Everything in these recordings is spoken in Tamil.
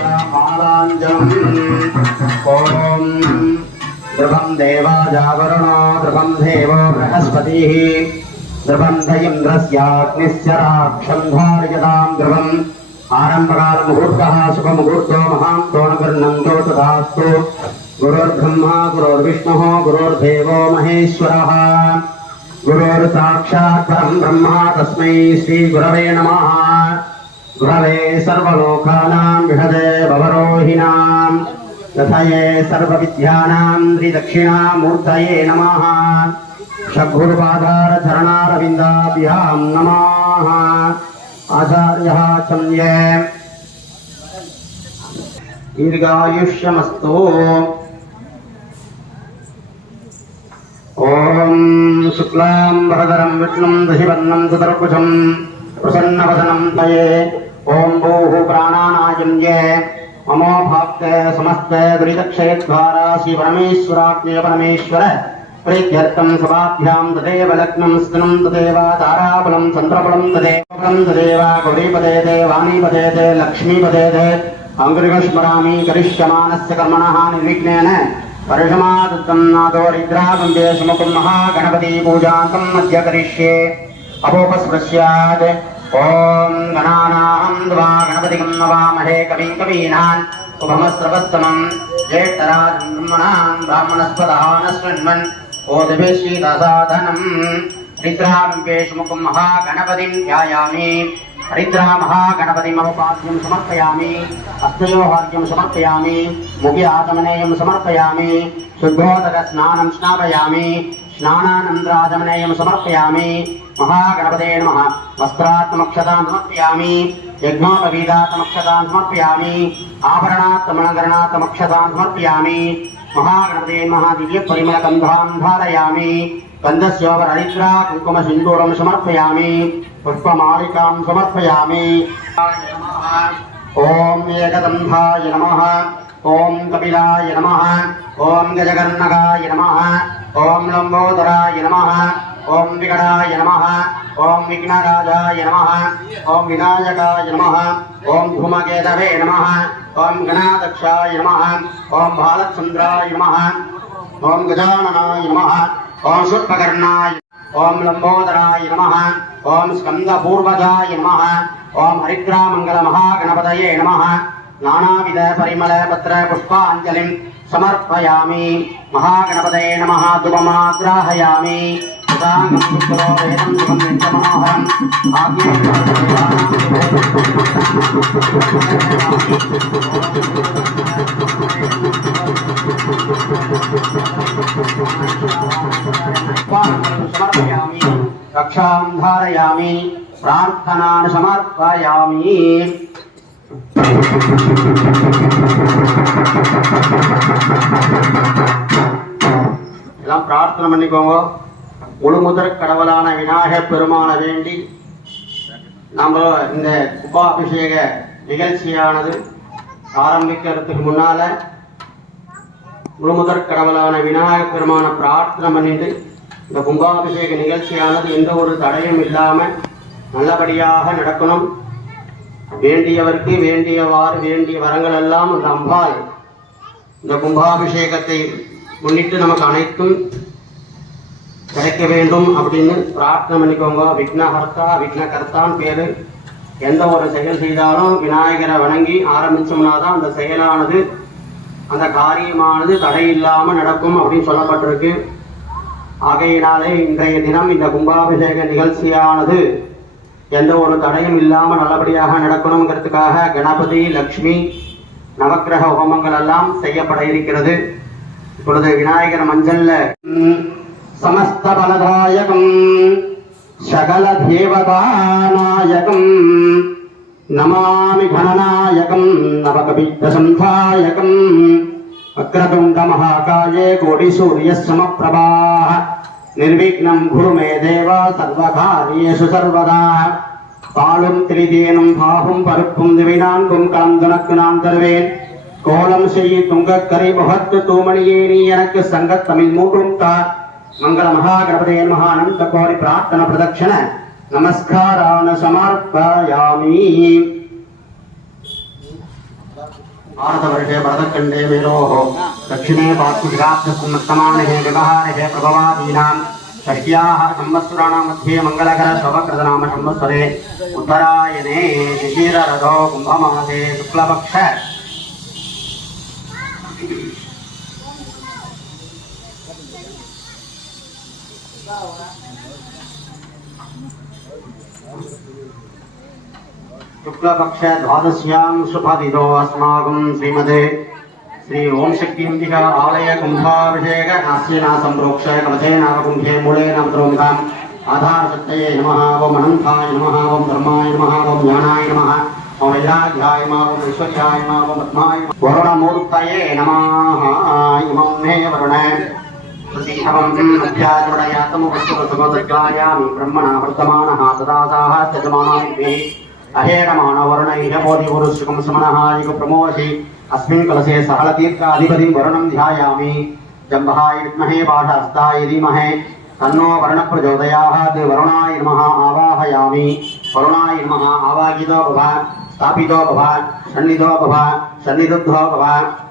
ॐ ध्रुवं देवा जागरणो ध्रुवं देवो बृहस्पतिः ध्रुवं ध इन्द्रस्याग्निस्य राक्षं धारयतां ध्रुवम् आरम्भकालमुहूर्तः शुभमुहूर्तो महान्तो न गृह्णन्तो तथास्तु। गुरुर्ब्रह्मा, गुरुर्विष्णुः, गुरुर्देवो महेश्वरः। गुरुर्साक्षात् भवरोहिणां तथये सर्वविद्यानां त्रिदक्षिणामूर्तये नमः षड्गुरुपादारचरणारविन्दाभ्यां नमः आचार्यः चन्द्ये दीर्घायुष्यमस्तु ॐ शुक्लां वरदरं विष्णुं दशिवर्णं सुदर्भुजं प्रसन्नवदनं तये ఓం భూః ప్రాణానాయుంజే మమో భక్తే సమస్తే దురితక్షయద్వారా శ్రీ పరమేశ్వరాజ్ఞే పరమేశ్వర ప్రీత్యర్థం సభాభ్యాం తదేవ లగ్నం స్థనం తదేవ తారాబలం చంద్రబలం తదేవం తదేవ గౌరీపదే వాణీపదే లక్ష్మీపదే అంగురిమస్మరామి కరిష్యమానస్య కర్మణః నిర్విఘ్నేన పరిషమాదత్తం నాదో రిద్రాగుండే సుముఖం మహాగణపతి పూజాంతం మధ్య కరిష్యే. అపోపస్పృశ్యాత్ ॐ गणानाहं द्वा गणपतिं नवामहे कविं कवीनान् उपमस्रवस्तमं ज्येष्ठराजं ब्रह्मणां ब्राह्मणस्पदः न शृण्वन् ओदभिश्रीदसाधनम् हरिद्रागुण्डेषु मुखं महागणपतिं ध्यायामि हरिद्रा महागणपतिमवपाद्यं समर्पयामि हस्तयोहार्घ्यं समर्पयामि मुखे आचमनेयं समर्पयामि शुद्धोदकस्नानं स्नापयामि స్నానానంద్రాదమనేయం సమర్పయామి. మహాగణపతే నమ. వస్త్రాత్మక్షతాన్ సమర్పయామి. యజ్ఞోపవీదాత్మక్షతాన్ సమర్పయామి. ఆభరణాత్మణగరణాత్మక్షతాన్ సమర్పయామి. మహాగణపతే నమ. దివ్య పరిమళ గంధాన్ ధారయామి. గంధస్యోపరిద్రా కుంకుమ సింధూరం సమర్పయామి. పుష్పమాలికాం సమర్పయామి. ఓం ఏకదంధాయ నమ. ఓం కపిలాయ నమ. ఓం గజగర్ణగాయ నమ. ஓம் லம்போதராய நம ஓம் விகடாய நம ஓம் விக்னராஜாய நம ஓம் விநாயகாய நம ஓம் பூமகேதவே நம ஓம் கணாதக்ஷாய நம ஓம் பாலச்சந்திராய நம ஓம் கஜானனாய நம ஓம் சுற்பகர்ணாய ஓம் லம்போதராய நம ஓம் ஸ்கந்தபூர்வஜாய நம ஓம் ஹரித்ராமங்கல மகாகணபதயே நம நானாவித பரிமள பத்திர புஷ்பாஞ்சலிம் సమర్పయామి. మహాగణపతయ నమ. దుమమాగ్రాహయామి మనోహరం. సమర్పయామి. కక్షాం ధారయామి. ప్రార్థనాను సమర్పయామి. எல்லாம் பிரார்த்தனை பண்ணிக்கோங்க. முழுமுதற் கடவுளான விநாயகப் பெருமான வேண்டி நம்ம இந்த கும்பாபிஷேக நிகழ்ச்சியானது ஆரம்பிக்கிறதுக்கு முன்னால முழுமுதற் கடவுளான விநாயகப் பெருமான பிரார்த்தனை பண்ணிட்டு இந்த கும்பாபிஷேக நிகழ்ச்சியானது எந்த ஒரு தடையும் இல்லாம நல்லபடியாக நடக்கணும். வேண்டியவருக்கு வேண்டியவாறு வேண்டிய வரங்கள் எல்லாம் அந்த அம்பாள் இந்த கும்பாபிஷேகத்தை முன்னிட்டு நமக்கு அனைத்தும் கிடைக்க வேண்டும் அப்படின்னு பிரார்த்தனை பண்ணிக்கோங்க. விக்னஹர்த்தா விக்னகர்த்தான் பேரு. எந்த ஒரு செயல் செய்தாலும் விநாயகரை வணங்கி ஆரம்பிச்சோம்னா தான் அந்த செயலானது அந்த காரியமானது தடை இல்லாமல் நடக்கும் அப்படின்னு சொல்லப்பட்டிருக்கு. ஆகையினாலே இன்றைய தினம் இந்த கும்பாபிஷேக நிகழ்ச்சியானது எந்த ஒரு தடையும் இல்லாமல் நல்லபடியாக நடக்கணுங்கிறதுக்காக கணபதி லக்ஷ்மி நவக்கிரக ஹோமங்கள் எல்லாம் செய்யப்பட இருக்கிறது. இப்பொழுது விநாயகர் மஞ்சள்ல சமஸ்தபலதாயகம் சகல தேவதாநாயகம் நமாமி கணநாயகம் நவகபித்தசந்தாயகம் வக்ரதுண்ட மகாகாயே கோடி சூரிய சமப்பிரபா நிர்விக்னம் குரு மே தேவ சர்வகாரியேஷு சர்வதா. பாலும் திரிதேனும் பாகும் பருப்பும் திவைநான்கும் கலந்துனக்கு நான் தருவேன். கோலம் செய்ய துங்கக்கரை முகத்து தூமணியே நீ எனக்கு சங்கத் தமிழ் மூன்றும் தார் மங்கள மகா கணபதே மகானந்த கோரி பிரார்த்தன பிரதட்சண. நமஸ்காரான சமர்ப்பயாமி. भारतवर्षे भरतखण्डे मेरोः। दक्षिणे पार्श्वविराक्षसम्मत्तमानः व्यवहारः प्रभवादीनां षष्ट्याः संवत्सराणां मध्ये मङ्गलकरशवकृतनाम संवत्सरे। उत्तरायणे शिशिररथो कुम्भमासे शुक्लपक्ष शुक्लपक्ष। द्वादश्यां सुपदितो अस्माकं श्रीमते श्री ओम शक्तिम्बिका आलय कुम्भाभिषेक नास्यना सम्प्रोक्ष कवचे नागकुम्भे मूले नमद्रोमिताम् आधारशक्तये नमः ओम अनन्ताय नमः ओम धर्माय नमः ओम ज्ञानाय नमः ओम वैराग्याय नमः ओम ऐश्वर्याय नमः ओम पद्माय नमः वरुणमूर्तये नमः इमं मे वरुण प्रतीहवम् अध्याचरणयातमुपस्तुपसुगतद्गायामि ब्रह्मणा वर्तमानः तदासाः त्यजमानाभिः అహేనమానవరుణైరమోదివరుషుకం సమనహాయుగ ప్రమోషి అస్మిన్ కలసే సహలతీర్థాధిపతి వరుణం ధ్యాయామి జంబహాయ విద్మహే పాఠాస్తాయ ధీమహే తన్నో వరుణ ప్రచోదయాత్ వరుణాయ నమ ఆవాహయామి వరుణాయ నమ ఆవాగితో భవ స్థాపితో భవ సన్నిధో భవ సన్నిరుద్ధో భవ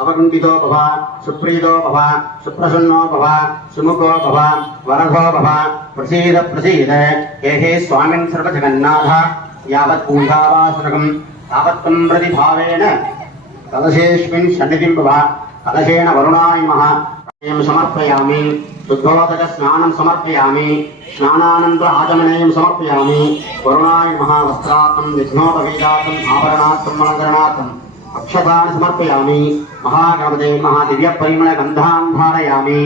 అవగుంటితో భవ సుప్రీతో భవ సుప్రసన్నో భవ సుముఖో భవ వరధో భవ ప్రసీద ప్రసీద ఏ హే స్వామిన్ సర్వజగన్నాథ యావత్ పూజావాసురకం తావత్వం ప్రతిభావేన కలశేస్మిన్ సన్నిధిం భవ కలశేన వరుణాయమ. సమర్పయామి శుద్ధోదక స్నానం సమర్పయామి స్నానానంతర ఆగమనేయం సమర్పయామి. వరుణాయ మహావస్త్రార్థం విఘ్నోపవేదార్థం ఆభరణార్థం అలంకరణార్థం అక్షతాన్ని సమర్పయామి. మహాగణపదే మహాదివ్య పరిమళ గంధాన్ ధారయామి.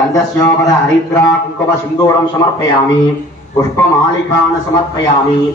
గంధస్యోపర హరిద్రా కుంకుమ సింధూరం సమర్పయామి. పుష్పమాళికాను సమర్పయామి.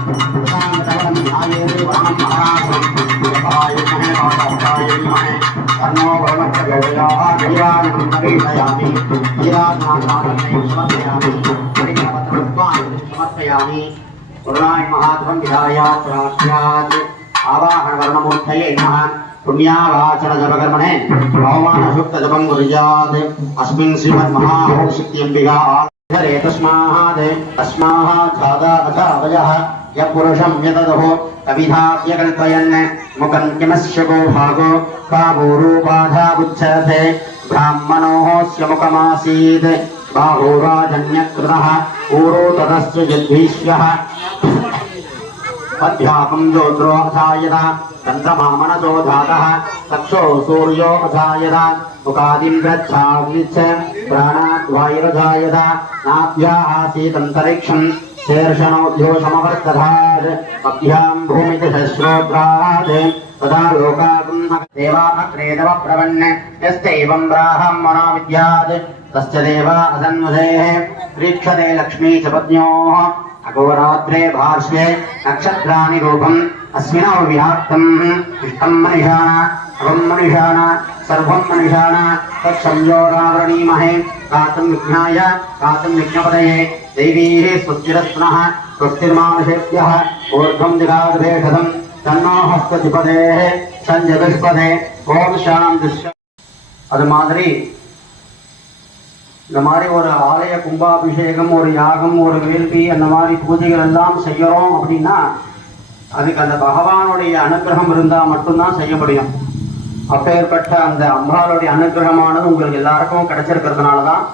समर्पयामि करुणाय महात्मं विधाय प्रार्थ्यात् आवाहन वर्णमूर्तये नमः पुण्यावाचन जपकर्मणे भगवान शुक्त जपं कुर्यात् अस्मिन् श्रीमन्महा शक्त्यम्बिका तस्मात् तस्मात् जाता अथावयः यः यतदहो कविधाप्य मुखं किमस्य भागो कामोरूपाधा ब्राह्मणोऽस्य मुखमासीत् बाहुराजन्यकृतः ऊरो ततस्य यद्भीष्यः अध्यापं जोद्रो अथायत चन्द्रमा मनसो जातः चक्षो सूर्यो अथायत मुखादिं गच्छाग्निच्च प्राणाद्वायुरजायत नाभ्याः आसीदन्तरिक्षम् शेर्षणोद्योषमवर्तधात् पभ्याम् लक्ष्मी च पत्न्योः अगोरात्रे भाष्ये नक्षत्राणि रूपम् अस्मिनौ विहार्तम् इष्टम् मनिषाण अवम् मनिषाण सर्वम् मनिषाण, तत्संयोगावरणीमहे कातम् विज्ञाय कातम् विज्ञपदये दैवीः स्वस्तिरस्नः स्वस्तिर्मानुषेभ्यः ऊर्ध्वम् दिगादभेषदम् तन्नो हस्तधिपदेः सञ्जगस्पदे ஓம் சாந்தி அது மாதிரி இந்த மாதிரி ஒரு ஆலய கும்பாபிஷேகம் ஒரு யாகம் ஒரு வேள்வி அந்த மாதிரி பூஜைகள் எல்லாம் செய்யறோம் அப்படின்னா அதுக்கு அந்த பகவானுடைய அனுகிரகம் இருந்தால் மட்டும்தான் செய்ய முடியும் அப்பேற்பட்ட அந்த அம்பாளுடைய அனுகிரகமானது உங்களுக்கு எல்லாருக்கும் கிடைச்சிருக்கிறதுனால தான்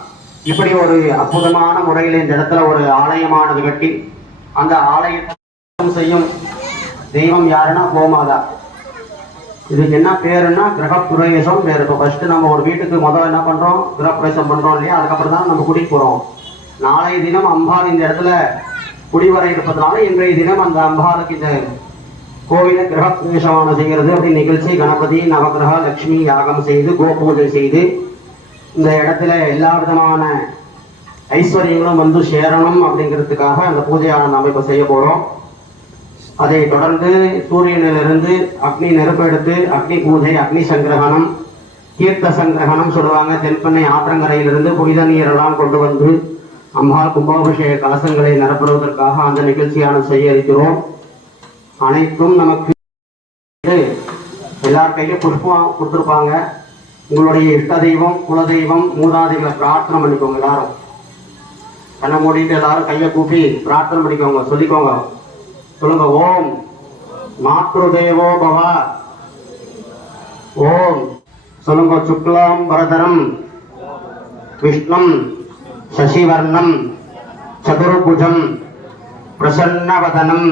இப்படி ஒரு அற்புதமான முறையில் இந்த இடத்துல ஒரு ஆலயமானது கட்டி அந்த ஆலயத்தை செய்யும் தெய்வம் யாருன்னா கோமாதா. இதுக்கு என்ன பேருன்னா கிரகப்பிரவேசம் பேர். இப்போ ஃபர்ஸ்ட் நம்ம ஒரு வீட்டுக்கு முதல்ல என்ன பண்றோம்? கிரகப்பிரவேசம் பண்றோம் இல்லையா? அதுக்கப்புறம் தான் நம்ம குடி போறோம். நாளைய தினம் அம்பாள் இந்த இடத்துல குடிவர இருப்பதனால இன்றைய தினம் அந்த அம்பாளுக்கு இந்த கோவில கிரகப்பிரவேசமான செய்கிறது. அப்படி நிகழ்ச்சி கணபதி நவகிரக லட்சுமி யாகம் செய்து கோபூஜை செய்து இந்த இடத்துல எல்லா விதமான ஐஸ்வர்யங்களும் வந்து சேரணும் அப்படிங்கிறதுக்காக அந்த பூஜையான அமைப்பு செய்ய போறோம். அதை தொடர்ந்து சூரியனிலிருந்து அக்னி நெருப்பு எடுத்து அக்னி பூஜை அக்னி சங்கிரகணம் தீர்த்த சங்கிரகணம் சொல்லுவாங்க. தென்பெண்ணை ஆற்றங்கரையிலிருந்து புனித நீரெல்லாம் கொண்டு வந்து அம்பாள் கும்பாபிஷேக கலசங்களை நிரப்புவதற்காக அந்த நிகழ்ச்சியான செய்ய இருக்கிறோம். அனைத்தும் நமக்கு எல்லார் கையிலும் புஷ்பம் கொடுத்துருப்பாங்க. உங்களுடைய இஷ்ட தெய்வம் குலதெய்வம் மூதாதைகளை பிரார்த்தனை பண்ணிக்கோங்க எல்லாரும். கண்ணை மூடிட்டு எல்லாரும் கையை கூப்பி பிரார்த்தனை பண்ணிக்கோங்க சொல்லிக்கோங்க. சொல்லுங்க ஓம் மாத்ருதேவோ பவ. ஓம் சொல்லுங்க சுக்லாம் பரதரம் விஷ்ணும் சசிவர்ணம் சதுர்புஜம் பிரசன்னவதனம்.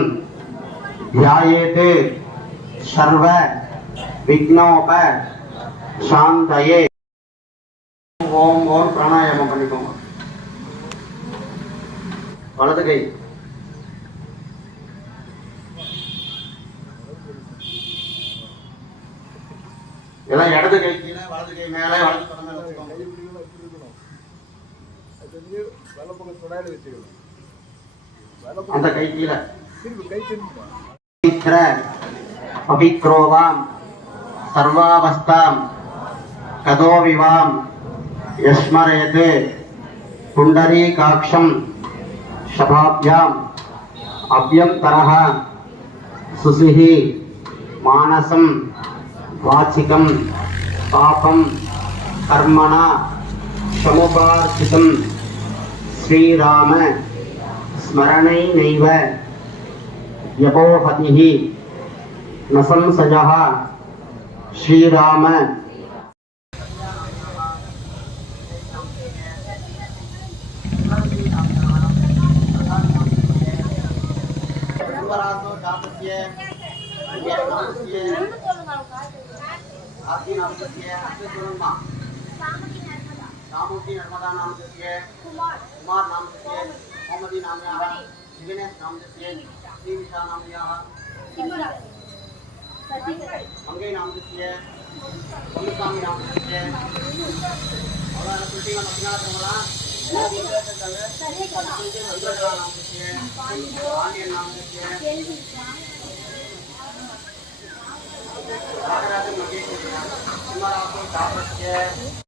யாயேது சர்வ விக்னோப சாந்தயே. ஓம் ஓம் பிராணாயாமம் பண்ணிக்கோங்க. வலது கை. இதெல்லாம் இடது கை கீழே வலது கை மேலே வலது பக்கம் அந்த கை கீழே. கை திரும்ப सर्वावस्थां कदो विवां यस्मरेत् पुण्डरीकाक्षं शभाभ्याम् अभ्यन्तरः सुसिः मानसं वाचिकं पापं कर्मणा समुपार्जितं श्रीराम स्मरणैनैव यपोहतिः न संशयः श्री राम नाम है। नर्मदा नाम कसी है। कुमार नाम नाम नाम नाम பொன்னுசாமி நாம அவ்வளோ சொல்லிட்டீங்க மத்தியானங்களா பாண்டியன் நாம நாகராஜன் மகேஸ்வரி குமாராசன் தாபஸ்ய